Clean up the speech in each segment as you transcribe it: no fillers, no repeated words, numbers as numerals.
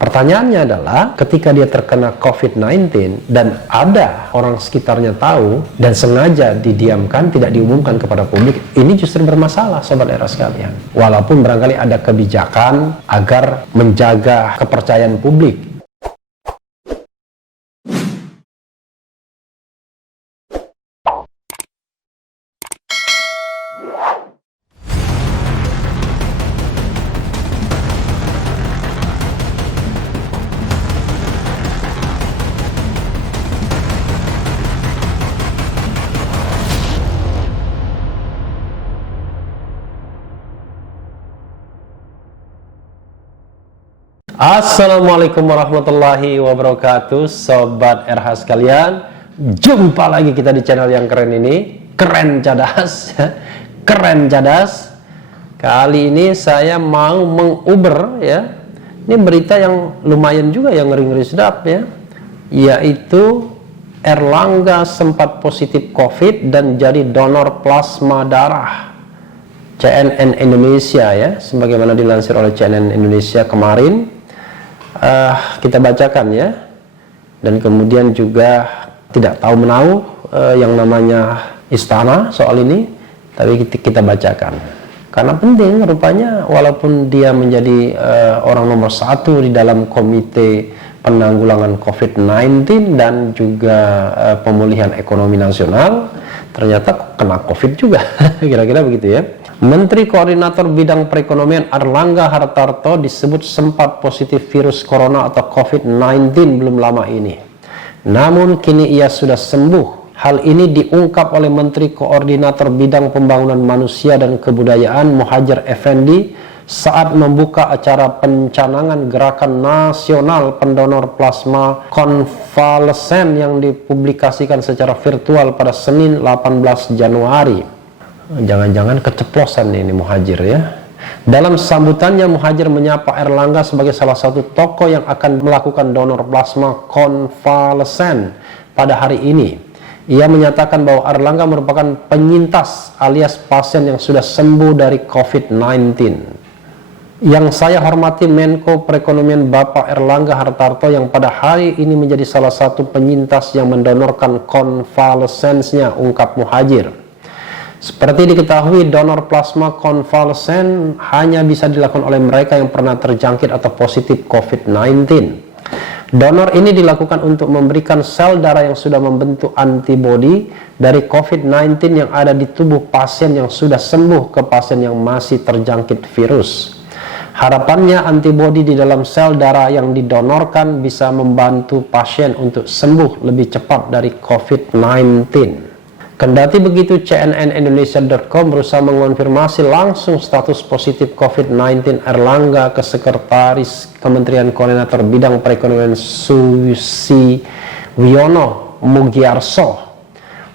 Pertanyaannya adalah ketika dia terkena COVID-19 dan ada orang sekitarnya tahu dan sengaja didiamkan, tidak diumumkan kepada publik, ini justru bermasalah, Sobat Era sekalian. Walaupun barangkali ada kebijakan agar menjaga kepercayaan publik. Assalamualaikum warahmatullahi wabarakatuh, Sobat RH sekalian. Jumpa lagi kita di channel yang keren ini, Keren Cadas. Keren Cadas. Kali ini saya mau menguber ya. Ini berita yang lumayan juga, yang ngeri-ngeri sedap ya. Yaitu Erlangga sempat positif COVID dan jadi donor plasma darah. CNN Indonesia ya, sebagaimana dilansir oleh CNN Indonesia kemarin. Kita bacakan ya, dan kemudian juga tidak tahu menahu yang namanya istana soal ini, tapi kita bacakan karena penting. Rupanya walaupun dia menjadi orang nomor 1 di dalam komite penanggulangan COVID-19 dan juga pemulihan ekonomi nasional, ternyata kena COVID juga. Kira-kira begitu ya. Menteri Koordinator Bidang Perekonomian Erlangga Hartarto disebut sempat positif virus corona atau COVID-19 belum lama ini. Namun kini ia sudah sembuh. Hal ini diungkap oleh Menteri Koordinator Bidang Pembangunan Manusia dan Kebudayaan Muhadjir Effendi saat membuka acara pencanangan Gerakan Nasional Pendonor Plasma Konvalesen yang dipublikasikan secara virtual pada Senin 18 Januari. Jangan-jangan keceplosan ini Muhadjir ya. Dalam sambutannya, Muhadjir menyapa Erlangga sebagai salah satu tokoh yang akan melakukan donor plasma konvalesen pada hari ini. Ia menyatakan bahwa Erlangga merupakan penyintas alias pasien yang sudah sembuh dari COVID-19. Yang saya hormati Menko Perekonomian Bapak Erlangga Hartarto yang pada hari ini menjadi salah satu penyintas yang mendonorkan konvalesensnya, ungkap Muhadjir. Seperti diketahui, donor plasma konvalesen hanya bisa dilakukan oleh mereka yang pernah terjangkit atau positif COVID-19. Donor ini dilakukan untuk memberikan sel darah yang sudah membentuk antibodi dari COVID-19 yang ada di tubuh pasien yang sudah sembuh ke pasien yang masih terjangkit virus. Harapannya antibodi di dalam sel darah yang didonorkan bisa membantu pasien untuk sembuh lebih cepat dari COVID-19. Kendati begitu, cnnindonesia.com berusaha mengonfirmasi langsung status positif COVID-19 Erlangga ke Sekretaris Kementerian Koordinator Bidang Perekonomian Susi Wiono Mugiarso.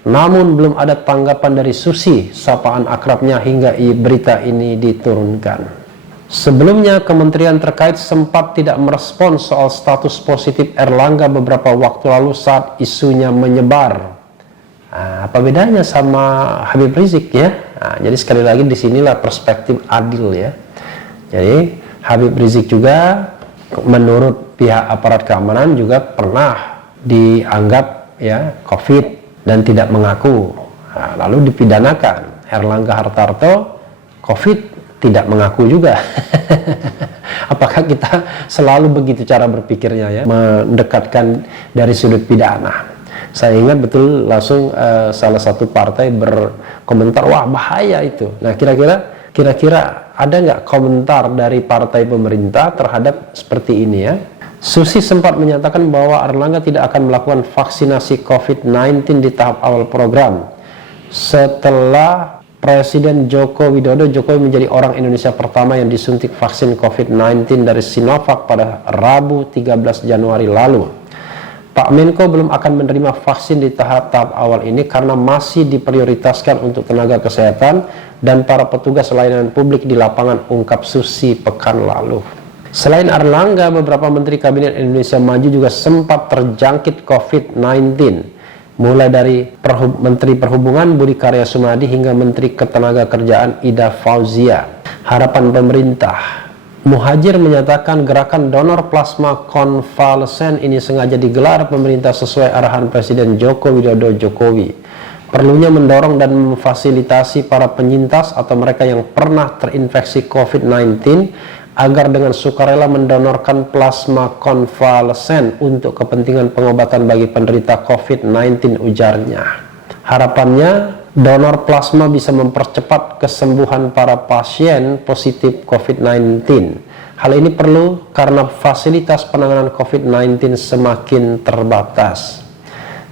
Namun belum ada tanggapan dari Susi, sapaan akrabnya, hingga berita ini diturunkan. Sebelumnya, kementerian terkait sempat tidak merespon soal status positif Erlangga beberapa waktu lalu saat isunya menyebar. Apa bedanya sama Habib Rizik ya? Jadi sekali lagi disinilah perspektif adil ya. Jadi Habib Rizik juga menurut pihak aparat keamanan juga pernah dianggap ya COVID dan tidak mengaku. Lalu dipidanakan. Erlangga Hartarto COVID tidak mengaku juga. Apakah kita selalu begitu cara berpikirnya ya, mendekatkan dari sudut pidana? Saya ingat betul langsung salah satu partai berkomentar, wah bahaya itu. Nah kira-kira ada nggak komentar dari partai pemerintah terhadap seperti ini ya? Susi sempat menyatakan bahwa Erlangga tidak akan melakukan vaksinasi COVID-19 di tahap awal program. Setelah Presiden Joko Widodo, Jokowi menjadi orang Indonesia pertama yang disuntik vaksin COVID-19 dari Sinovac pada Rabu 13 Januari lalu. Pak Menko belum akan menerima vaksin di tahap awal ini karena masih diprioritaskan untuk tenaga kesehatan dan para petugas layanan publik di lapangan, ungkap Susi pekan lalu. Selain Erlangga, beberapa menteri Kabinet Indonesia Maju juga sempat terjangkit COVID-19. Mulai dari Menteri Perhubungan Budi Karya Sumadi hingga Menteri Ketenagakerjaan Ida Fauzia. Harapan pemerintah Muhajir menyatakan gerakan donor plasma konvalesen ini sengaja digelar pemerintah sesuai arahan Presiden Joko Widodo Jokowi. Perlunya mendorong dan memfasilitasi para penyintas atau mereka yang pernah terinfeksi COVID-19 agar dengan sukarela mendonorkan plasma konvalesen untuk kepentingan pengobatan bagi penderita COVID-19, ujarnya. Harapannya, donor plasma bisa mempercepat kesembuhan para pasien positif COVID-19. Hal ini perlu karena fasilitas penanganan COVID-19 semakin terbatas.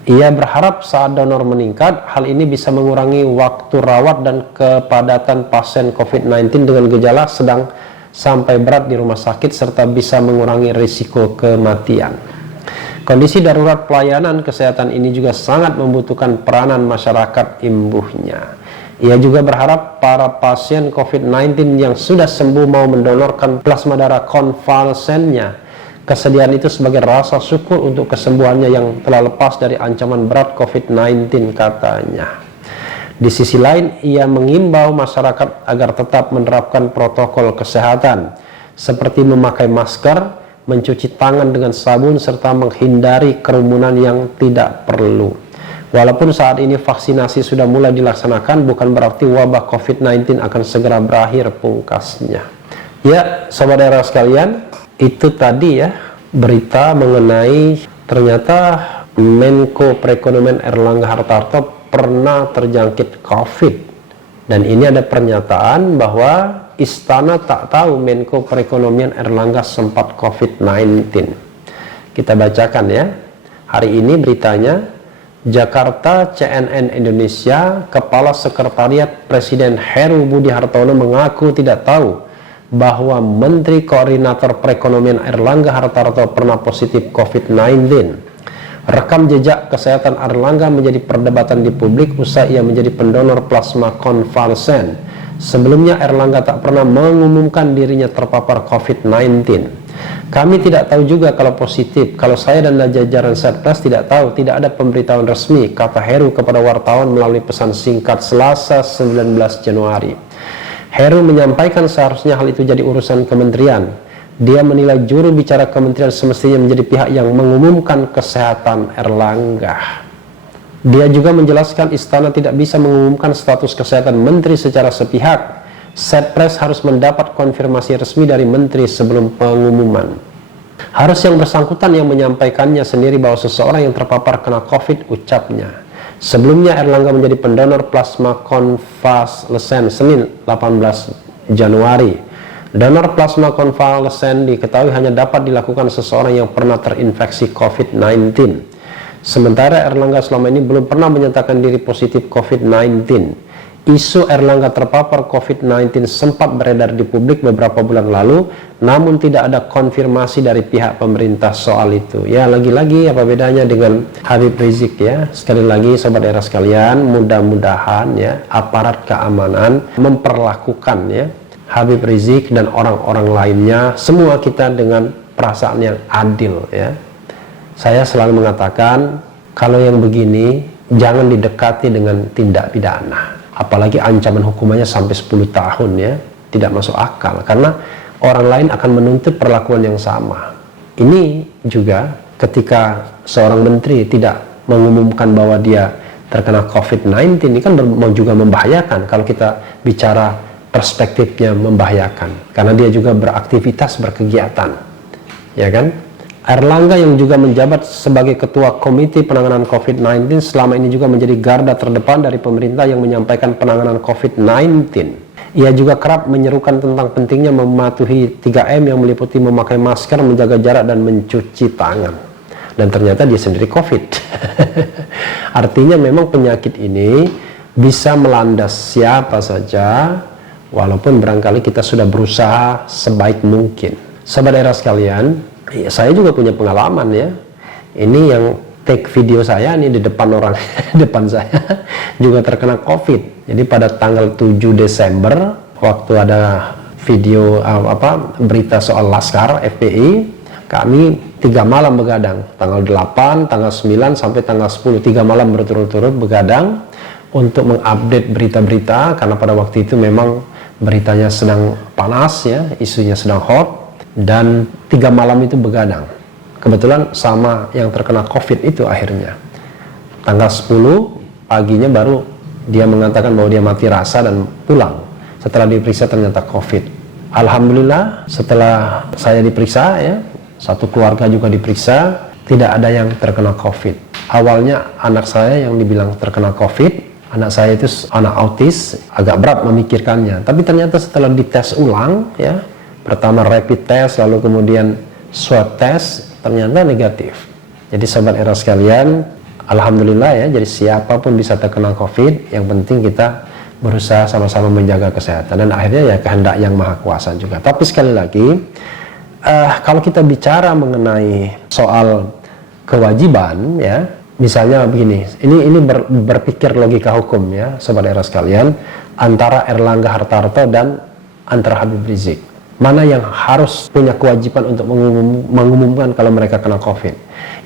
Ia berharap saat donor meningkat, hal ini bisa mengurangi waktu rawat dan kepadatan pasien COVID-19 dengan gejala sedang sampai berat di rumah sakit serta bisa mengurangi risiko kematian. Kondisi darurat pelayanan kesehatan ini juga sangat membutuhkan peranan masyarakat, imbuhnya. Ia juga berharap para pasien COVID-19 yang sudah sembuh mau mendonorkan plasma darah konvalesennya. Kesediaan itu sebagai rasa syukur untuk kesembuhannya yang telah lepas dari ancaman berat COVID-19, katanya. Di sisi lain, ia mengimbau masyarakat agar tetap menerapkan protokol kesehatan seperti memakai masker, mencuci tangan dengan sabun, serta menghindari kerumunan yang tidak perlu. Walaupun saat ini vaksinasi sudah mulai dilaksanakan, bukan berarti wabah COVID-19 akan segera berakhir, pungkasnya. Ya, sobat daerah sekalian, itu tadi ya berita mengenai ternyata Menko Perekonomian Erlangga Hartarto pernah terjangkit COVID. Dan ini ada pernyataan bahwa Istana tak tahu Menko Perekonomian Erlangga sempat COVID-19. Kita bacakan ya. Hari ini beritanya, Jakarta, CNN Indonesia, Kepala Sekretariat Presiden Heru Budi Hartono mengaku tidak tahu bahwa Menteri Koordinator Perekonomian Erlangga Hartarto pernah positif COVID-19. Rekam jejak kesehatan Erlangga menjadi perdebatan di publik usai ia menjadi pendonor plasma konvalesen. Sebelumnya Erlangga tak pernah mengumumkan dirinya terpapar COVID-19. Kami tidak tahu juga kalau positif. Kalau saya dan jajaran Satgas tidak tahu, tidak ada pemberitahuan resmi, kata Heru kepada wartawan melalui pesan singkat Selasa 19 Januari. Heru menyampaikan seharusnya hal itu jadi urusan kementerian. Dia menilai juru bicara kementerian semestinya menjadi pihak yang mengumumkan kesehatan Erlangga. Dia juga menjelaskan istana tidak bisa mengumumkan status kesehatan menteri secara sepihak. Setpres harus mendapat konfirmasi resmi dari menteri sebelum pengumuman. Harus yang bersangkutan yang menyampaikannya sendiri bahwa seseorang yang terpapar kena COVID, ucapnya. Sebelumnya Erlangga menjadi pendonor plasma konvalesen Senin 18 Januari. Donor plasma konvalesen diketahui hanya dapat dilakukan seseorang yang pernah terinfeksi COVID-19. Sementara Erlangga selama ini belum pernah menyatakan diri positif COVID-19. Isu Erlangga terpapar COVID-19 sempat beredar di publik beberapa bulan lalu, namun tidak ada konfirmasi dari pihak pemerintah soal itu. Ya, lagi-lagi apa bedanya dengan Habib Rizik ya. Sekali lagi sobat daerah sekalian, mudah-mudahan ya aparat keamanan memperlakukan ya Habib Rizik dan orang-orang lainnya, semua kita dengan perasaan yang adil ya. Saya selalu mengatakan kalau yang begini jangan didekati dengan tindak pidana, apalagi ancaman hukumannya sampai 10 tahun ya, tidak masuk akal karena orang lain akan menuntut perlakuan yang sama. Ini juga ketika seorang menteri tidak mengumumkan bahwa dia terkena COVID-19, ini kan juga membahayakan kalau kita bicara perspektifnya, membahayakan karena dia juga beraktivitas, berkegiatan ya kan. Erlangga yang juga menjabat sebagai ketua Komite Penanganan COVID-19 selama ini juga menjadi garda terdepan dari pemerintah yang menyampaikan penanganan COVID-19. Ia juga kerap menyerukan tentang pentingnya mematuhi 3M yang meliputi memakai masker, menjaga jarak, dan mencuci tangan. Dan ternyata dia sendiri COVID. Artinya memang penyakit ini bisa melanda siapa saja, walaupun barangkali kita sudah berusaha sebaik mungkin. Sahabat daerah sekalian, saya juga punya pengalaman ya. Ini yang take video saya nih di depan orang depan saya juga terkena COVID. Jadi pada tanggal 7 Desember waktu ada video berita soal Laskar FPI, kami 3 malam begadang, tanggal 8, tanggal 9 sampai tanggal 10, 3 malam berturut-turut begadang untuk mengupdate berita-berita karena pada waktu itu memang beritanya sedang panas ya, isunya sedang hot, dan 3 malam itu begadang. Kebetulan sama yang terkena COVID itu akhirnya. Tanggal 10 paginya baru dia mengatakan bahwa dia mati rasa dan pulang. Setelah diperiksa ternyata COVID. Alhamdulillah setelah saya diperiksa ya, satu keluarga juga diperiksa, tidak ada yang terkena COVID. Awalnya anak saya yang dibilang terkena COVID. Anak saya itu anak autis, agak berat memikirkannya. Tapi ternyata setelah dites ulang ya, pertama rapid test, lalu kemudian swab test, ternyata negatif. Jadi sobat era sekalian, alhamdulillah ya, jadi siapapun bisa terkena COVID, yang penting kita berusaha sama-sama menjaga kesehatan, dan akhirnya ya kehendak yang maha kuasa juga. Tapi sekali lagi, kalau kita bicara mengenai soal kewajiban ya, misalnya begini, ini berpikir logika hukum ya sobat era sekalian, antara Erlangga Hartarto dan antara Habib Rizik, mana yang harus punya kewajiban untuk mengumumkan kalau mereka kena COVID?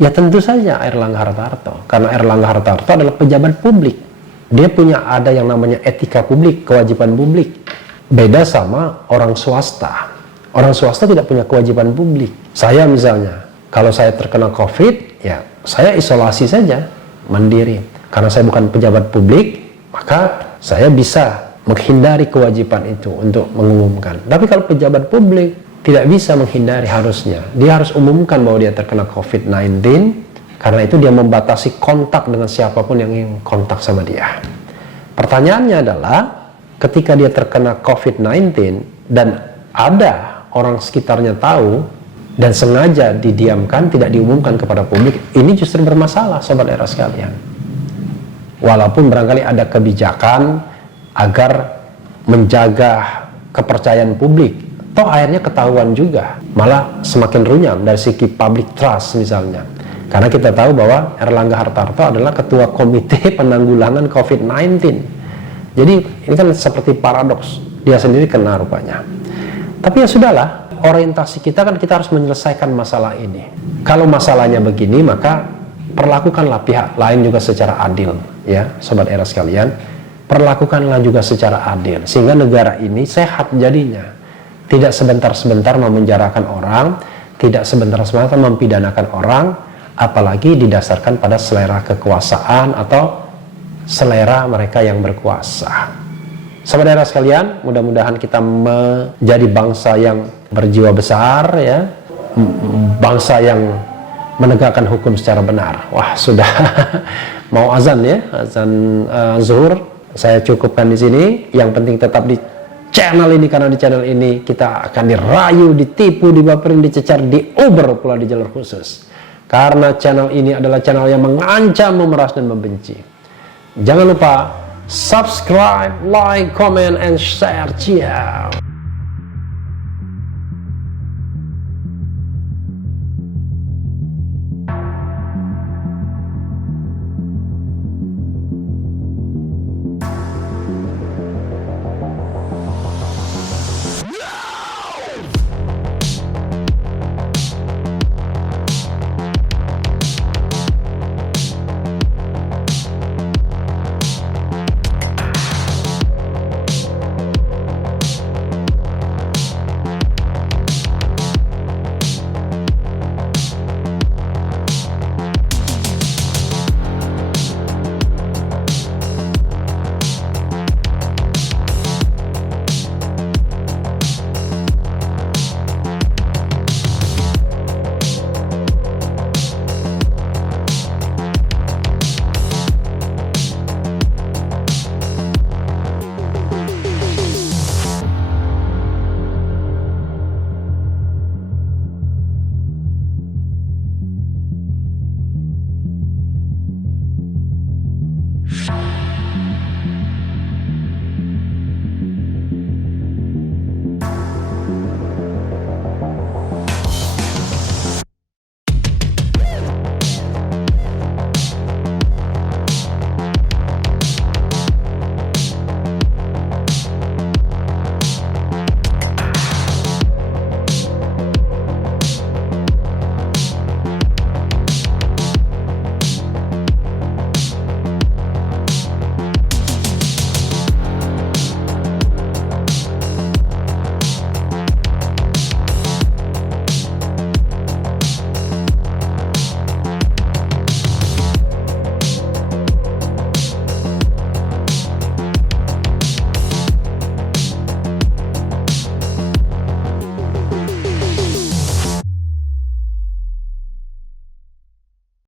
Ya tentu saja Erlangga Hartarto, karena Erlangga Hartarto adalah pejabat publik. Dia punya ada yang namanya etika publik, kewajiban publik. Beda sama orang swasta. Orang swasta tidak punya kewajiban publik. Saya misalnya, kalau saya terkena COVID, ya saya isolasi saja, mandiri. Karena saya bukan pejabat publik, maka saya bisa menghindari kewajiban itu untuk mengumumkan. Tapi kalau pejabat publik tidak bisa menghindari, harusnya dia harus umumkan bahwa dia terkena COVID-19. Karena itu dia membatasi kontak dengan siapapun yang ingin kontak sama dia. Pertanyaannya adalah, ketika dia terkena COVID-19 dan ada orang sekitarnya tahu dan sengaja didiamkan, tidak diumumkan kepada publik, ini justru bermasalah sobat era sekalian. Walaupun barangkali ada kebijakan agar menjaga kepercayaan publik, toh akhirnya ketahuan juga, malah semakin runyam dari segi public trust misalnya. Karena kita tahu bahwa Erlangga Hartarto adalah ketua komite penanggulangan COVID-19. Jadi ini kan seperti paradoks, dia sendiri kena rupanya. Tapi ya sudahlah, orientasi kita kan kita harus menyelesaikan masalah ini. Kalau masalahnya begini, maka perlakukanlah pihak lain juga secara adil ya sobat era sekalian. Perlakukanlah juga secara adil sehingga negara ini sehat jadinya. Tidak sebentar-sebentar memenjarakan orang, tidak sebentar-sebentar mempidanakan orang, apalagi didasarkan pada selera kekuasaan atau selera mereka yang berkuasa. Saudara sekalian, mudah-mudahan kita menjadi bangsa yang berjiwa besar ya, bangsa yang menegakkan hukum secara benar. Wah, sudah mau azan ya, azan zuhur. Saya cukupkan di sini. Yang penting tetap di channel ini, karena di channel ini kita akan dirayu, ditipu, dibaperin, dicecar, diuber pula di jalur khusus. Karena channel ini adalah channel yang mengancam, memeras, dan membenci. Jangan lupa subscribe, like, comment, and share. Ciao.